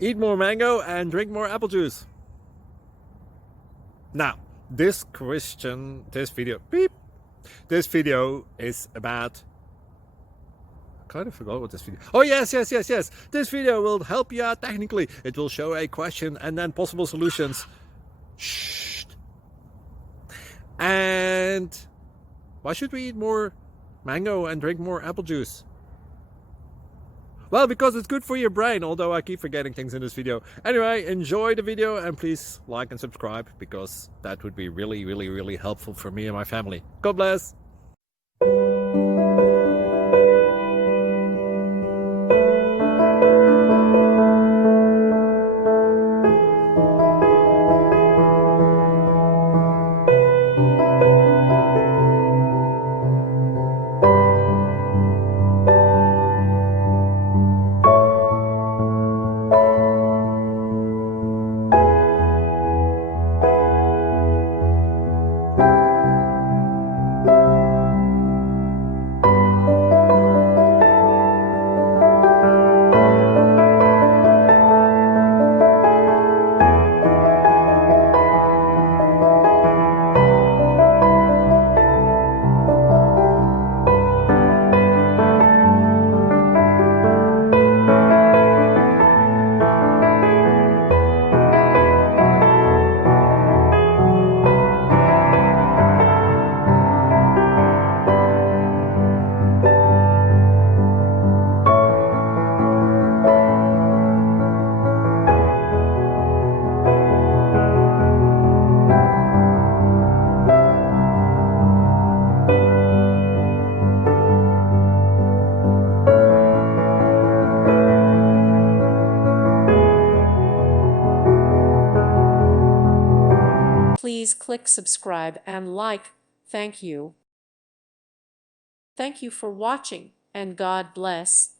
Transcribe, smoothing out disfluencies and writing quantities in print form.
Eat more mango and drink more apple juice. Now, this video is about, I kind of forgot what this video. Oh, yes. This video will help you out technically. It will show a question and then possible solutions. Shh. And why should we eat more mango and drink more apple juice? Well, because it's good for your brain, although I keep forgetting things in this video. Anyway, enjoy the video and please like and subscribe, because that would be really helpful for me and my family. God bless! Please click subscribe and like. Thank you. Thank you for watching, and God bless.